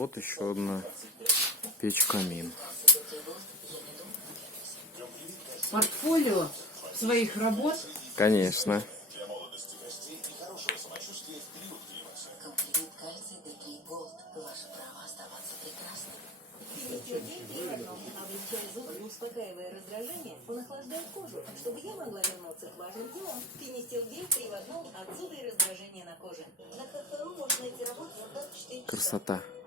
вот еще одна печь-камин. Портфолио своих работ? Конечно. Успокаивая раздражение, он охлаждает кожу, чтобы я могла вернуться к важным делам. Финистил гель 3 в 1 от зуда и раздражения на коже. На КХРУ можно найти работу за 24 часа. Красота.